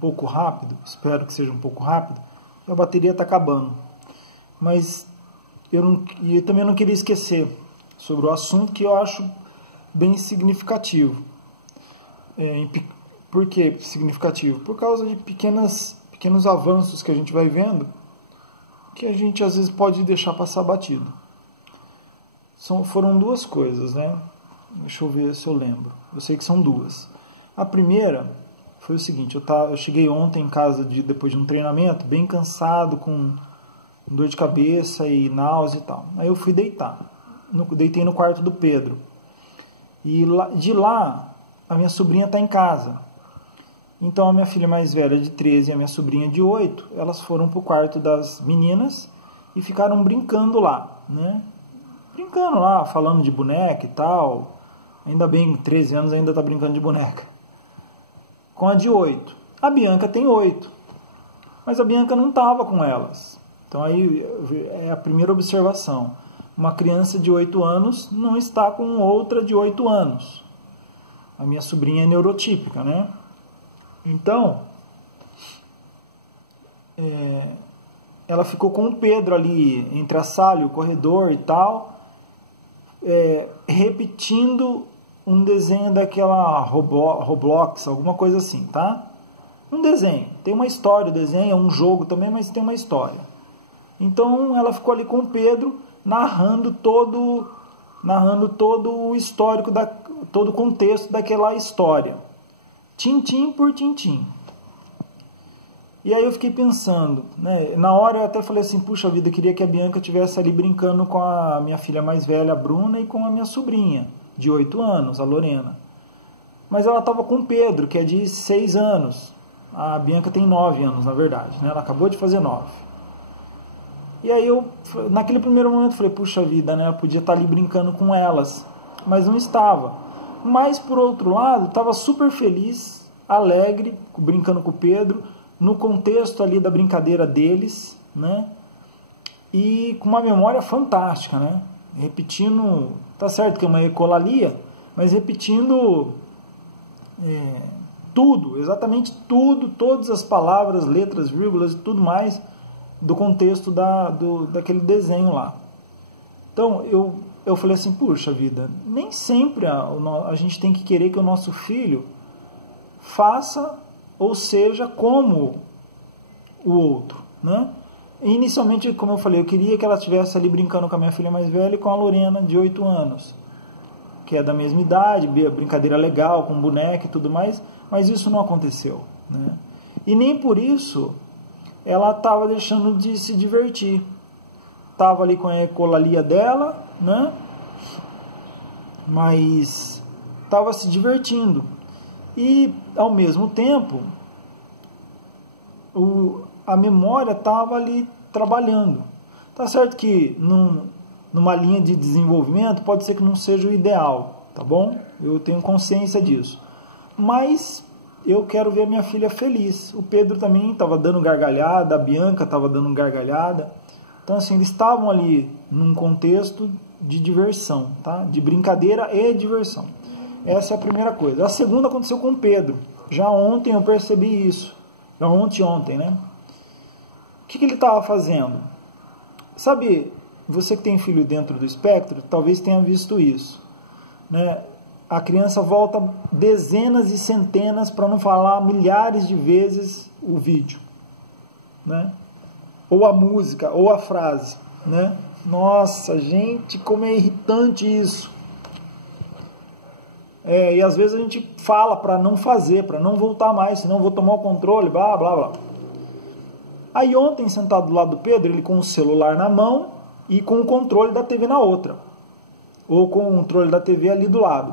pouco rápido, espero que seja um pouco rápido, a bateria está acabando. Mas eu também não queria esquecer sobre o assunto que eu acho bem significativo. Por que significativo? Por causa de pequenos avanços que a gente vai vendo, que a gente às vezes pode deixar passar batido. Foram duas coisas, né? Deixa eu ver se eu lembro. Eu sei que são duas. A primeira foi o seguinte, eu cheguei ontem em casa depois de um treinamento, bem cansado, com dor de cabeça e náusea e tal. Aí eu fui deitar. Deitei no quarto do Pedro. E de lá, a minha sobrinha está em casa. Então a minha filha mais velha de 13 e a minha sobrinha de 8, elas foram para o quarto das meninas e ficaram brincando lá, né? Brincando lá, falando de boneca e tal. Ainda bem, 13 anos ainda está brincando de boneca. Com a de 8. A Bianca tem 8. Mas a Bianca não estava com elas. Então aí é a primeira observação. Uma criança de 8 anos não está com outra de 8 anos. A minha sobrinha é neurotípica, né? Então, ela ficou com o Pedro ali entre a sala e o corredor e tal, repetindo um desenho daquela Roblox, alguma coisa assim, tá? Um desenho, tem uma história, o desenho é um jogo também, mas tem uma história. Então ela ficou ali com o Pedro, narrando todo o histórico, todo o contexto daquela história. Tintim por tintim. E aí eu fiquei pensando, né? Na hora eu até falei assim, puxa vida, eu queria que a Bianca estivesse ali brincando com a minha filha mais velha, a Bruna, e com a minha sobrinha, de 8 anos, a Lorena. Mas ela estava com o Pedro, que é de 6 anos. A Bianca tem 9 anos, na verdade, né? Ela acabou de fazer 9. E aí eu, naquele primeiro momento, falei, puxa vida, né? Eu podia estar ali brincando com elas, mas não estava. Mas, por outro lado, estava super feliz, alegre, brincando com o Pedro, no contexto ali da brincadeira deles, né? E com uma memória fantástica, né? Repetindo, tá certo que é uma ecolalia, mas repetindo tudo, exatamente tudo, todas as palavras, letras, vírgulas e tudo mais do contexto daquele desenho lá. Então, eu falei assim, puxa vida, nem sempre a gente tem que querer que o nosso filho faça ou seja como o outro, né? Inicialmente, como eu falei, eu queria que ela estivesse ali brincando com a minha filha mais velha e com a Lorena, de 8 anos, que é da mesma idade, brincadeira legal, com boneca e tudo mais, mas isso não aconteceu, né? E nem por isso ela estava deixando de se divertir. Estava ali com a ecolalia dela, né? Mas estava se divertindo. E, ao mesmo tempo, a memória estava ali trabalhando. Tá certo que numa linha de desenvolvimento pode ser que não seja o ideal, tá bom? Eu tenho consciência disso. Mas eu quero ver a minha filha feliz. O Pedro também estava dando gargalhada, a Bianca estava dando gargalhada. Então, assim, eles estavam ali num contexto de diversão, tá? De brincadeira e diversão. Essa é a primeira coisa. A segunda aconteceu com o Pedro. Já ontem eu percebi isso. Já ontem, né? O que ele estava fazendo? Sabe, você que tem filho dentro do espectro, talvez tenha visto isso, né? A criança volta dezenas e centenas, para não falar milhares de vezes, o vídeo, né? Ou a música, ou a frase, né? Nossa, gente, como é irritante isso. E às vezes a gente fala para não fazer, para não voltar mais, senão eu vou tomar o controle, blá, blá, blá. Aí ontem, sentado do lado do Pedro, ele com o celular na mão e com o controle da TV na outra. Ou com o controle da TV ali do lado.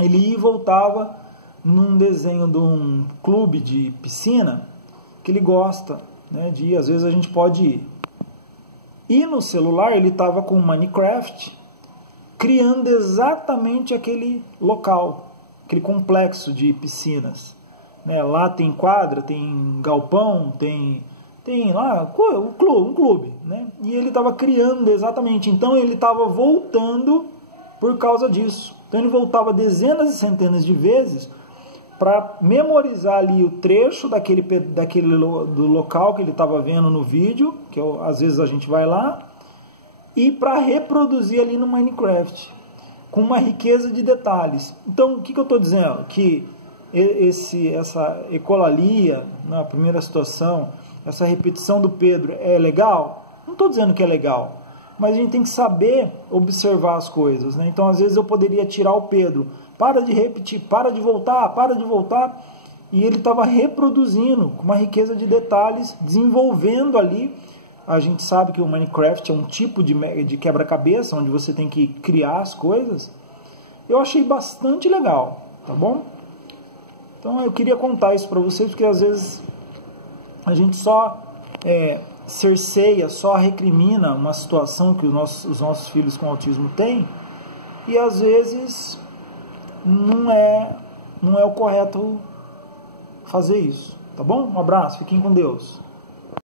Ele ia e voltava num desenho de um clube de piscina que ele gosta, né, de ir. Às vezes a gente pode ir. E no celular ele estava com Minecraft, criando exatamente aquele local, aquele complexo de piscinas, né? Lá tem quadra, tem galpão, tem lá um clube, né? E ele estava criando exatamente. Então ele estava voltando por causa disso. Então ele voltava dezenas e centenas de vezes para memorizar ali o trecho do local que ele estava vendo no vídeo, que às vezes a gente vai lá, e para reproduzir ali no Minecraft, com uma riqueza de detalhes. Então, o que eu estou dizendo? Que essa ecolalia, na primeira situação, essa repetição do Pedro é legal? Não estou dizendo que é legal, mas a gente tem que saber observar as coisas, né? Então, às vezes eu poderia tirar o Pedro, para de repetir, para de voltar, e ele estava reproduzindo com uma riqueza de detalhes, desenvolvendo ali. A gente sabe que o Minecraft é um tipo de quebra-cabeça, onde você tem que criar as coisas. Eu achei bastante legal, tá bom? Então eu queria contar isso para vocês, porque às vezes a gente só cerceia, só recrimina uma situação que os nossos filhos com autismo têm, e às vezes não é o correto fazer isso, tá bom? Um abraço, fiquem com Deus.